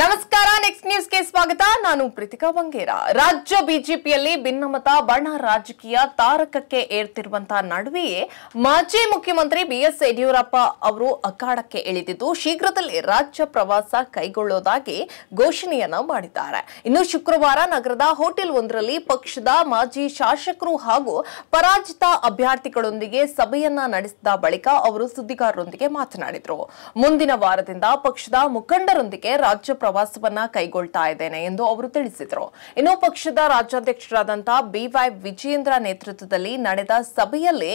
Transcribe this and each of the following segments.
ನಮಸ್ಕಾರ ನೆಕ್ಸ್ಟ್ ನ್ಯೂಸ್ಗೆ ಸ್ವಾಗತ. ನಾನು ಪ್ರೀತಿಕಾ ಬಂಗೇರ. ರಾಜ್ಯ ಬಿಜೆಪಿಯಲ್ಲಿ ಭಿನ್ನಮತ ಬಣ ರಾಜಕೀಯ ತಾರಕಕ್ಕೆ ಏರ್ತಿರುವಂತಹ ನಡುವೆಯೇ ಮಾಜಿ ಮುಖ್ಯಮಂತ್ರಿ ಬಿಎಸ್ ಯಡಿಯೂರಪ್ಪ ಅವರು ಅಖಾಡಕ್ಕೆ ಇಳಿದಿದ್ದು ಶೀಘ್ರದಲ್ಲೇ ರಾಜ್ಯ ಪ್ರವಾಸ ಕೈಗೊಳ್ಳುವುದಾಗಿ ಘೋಷಣೆಯನ್ನ ಮಾಡಿದ್ದಾರೆ. ಇನ್ನು ಶುಕ್ರವಾರ ನಗರದ ಹೋಟೆಲ್ ಒಂದರಲ್ಲಿ ಪಕ್ಷದ ಮಾಜಿ ಶಾಸಕರು ಹಾಗೂ ಪರಾಜಿತ ಅಭ್ಯರ್ಥಿಗಳೊಂದಿಗೆ ಸಭೆಯನ್ನ ನಡೆಸಿದ ಬಳಿಕ ಅವರು ಸುದ್ದಿಗಾರರೊಂದಿಗೆ ಮಾತನಾಡಿದರು. ಮುಂದಿನ ವಾರದಿಂದ ಪಕ್ಷದ ಮುಖಂಡರೊಂದಿಗೆ ರಾಜ್ಯ ಪ್ರವಾಸವನ್ನ ಕೈಗೊಳ್ತಾ ಇದ್ದೇನೆ ಎಂದು ಅವರು ತಿಳಿಸಿದರು. ಇನ್ನು ಪಕ್ಷದ ರಾಜ್ಯಾಧ್ಯಕ್ಷರಾದಂತಹ ಬಿವೈ ವಿಜಯೇಂದ್ರ ನೇತೃತ್ವದಲ್ಲಿ ನಡೆದ ಸಭೆಯಲ್ಲಿ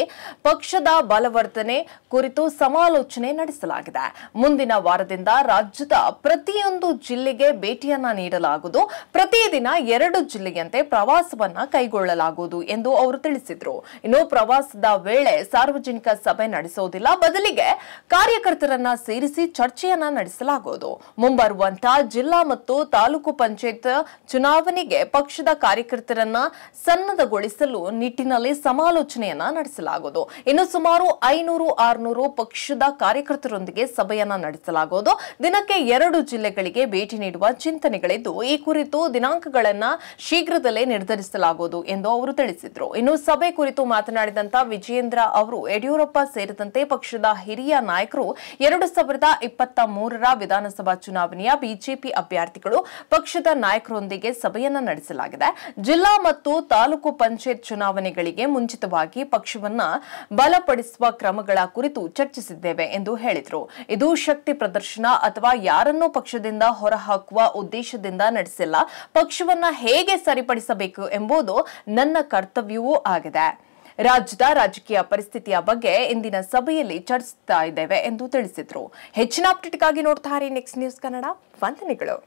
ಪಕ್ಷದ ಬಲವರ್ಧನೆ ಕುರಿತು ಸಮಾಲೋಚನೆ ನಡೆಸಲಾಗಿದೆ. ಮುಂದಿನ ವಾರದಿಂದ ರಾಜ್ಯದ ಪ್ರತಿಯೊಂದು ಜಿಲ್ಲೆಗೆ ಭೇಟಿಯನ್ನ ನೀಡಲಾಗುವುದು. ಪ್ರತಿದಿನ 2 ಜಿಲ್ಲೆಯಂತೆ ಪ್ರವಾಸವನ್ನ ಕೈಗೊಳ್ಳಲಾಗುವುದು ಎಂದು ಅವರು ತಿಳಿಸಿದರು. ಇನ್ನು ಪ್ರವಾಸದ ವೇಳೆ ಸಾರ್ವಜನಿಕ ಸಭೆ ನಡೆಸುವುದಿಲ್ಲ, ಬದಲಿಗೆ ಕಾರ್ಯಕರ್ತರನ್ನ ಸೇರಿಸಿ ಚರ್ಚೆಯನ್ನ ನಡೆಸಲಾಗುವುದು. ಮುಂಬರುವಂತಹ ಜಿಲ್ಲಾ ಮತ್ತು ತಾಲೂಕು ಪಂಚಾಯತ್ ಚುನಾವಣೆಗೆ ಪಕ್ಷದ ಕಾರ್ಯಕರ್ತರನ್ನ ಸನ್ನದ್ಧಗೊಳಿಸಲು ನಿಟ್ಟಿನಲ್ಲಿ ಸಮಾಲೋಚನೆಯನ್ನ ನಡೆಸಲಾಗುವುದು. ಇನ್ನು ಸುಮಾರು 500-600 ಪಕ್ಷದ ಕಾರ್ಯಕರ್ತರೊಂದಿಗೆ ಸಭೆಯನ್ನ ನಡೆಸಲಾಗುವುದು. ದಿನಕ್ಕೆ 2 ಜಿಲ್ಲೆಗಳಿಗೆ ಭೇಟಿ ನೀಡುವ ಚಿಂತನೆಗಳಿದ್ದು ಈ ಕುರಿತು ದಿನಾಂಕಗಳನ್ನ ಶೀಘ್ರದಲ್ಲೇ ನಿರ್ಧರಿಸಲಾಗುವುದು ಎಂದು ಅವರು ತಿಳಿಸಿದರು. ಇನ್ನು ಸಭೆ ಕುರಿತು ಮಾತನಾಡಿದಂತ ವಿಜಯೇಂದ್ರ ಅವರು ಯಡಿಯೂರಪ್ಪ ಸೇರಿದಂತೆ ಪಕ್ಷದ ಹಿರಿಯ ನಾಯಕರು 2023ರ ವಿಧಾನಸಭಾ ಚುನಾವಣೆಯ ಬಿಜೆಪಿ ಅಭ್ಯರ್ಥಿಗಳು ಪಕ್ಷದ ನಾಯಕರೊಂದಿಗೆ ಸಭೆಯನ್ನ ನಡೆಸಲಾಗಿದೆ. ಜಿಲ್ಲಾ ಮತ್ತು ತಾಲೂಕು ಪಂಚಾಯತ್ ಚುನಾವಣೆಗಳಿಗೆ ಮುಂಚಿತವಾಗಿ ಪಕ್ಷವನ್ನ ಬಲಪಡಿಸುವ ಕ್ರಮಗಳ ಕುರಿತು ಚರ್ಚಿಸಿದ್ದೇವೆ ಎಂದು ಹೇಳಿದರು. ಇದು ಶಕ್ತಿ ಪ್ರದರ್ಶನ ಅಥವಾ ಯಾರನ್ನೂ ಪಕ್ಷದಿಂದ ಹೊರಹಾಕುವ ಉದ್ದೇಶದಿಂದ ನಡೆಸಿಲ್ಲ. ಪಕ್ಷವನ್ನ ಹೇಗೆ ಸರಿಪಡಿಸಬೇಕು ಎಂಬುದು ನನ್ನ ಕರ್ತವ್ಯವೂ ಆಗಿದೆ. ರಾಜ್ಯದ ರಾಜಕೀಯ ಪರಿಸ್ಥಿತಿಯ ಬಗ್ಗೆ ಇಂದಿನ ಸಭೆಯಲ್ಲಿ ಚರ್ಚಿಸ್ತಾ ಇದ್ದೇವೆ ಎಂದು ತಿಳಿಸಿದರು. ಹೆಚ್ಚಿನ ಅಪ್ಡೇಟ್ಗಾಗಿ ನೋಡ್ತಾ ಇರಿ ನೆಕ್ಸ್ಟ್ ನ್ಯೂಸ್ ಕನ್ನಡ. ವಂದನೆಗಳು.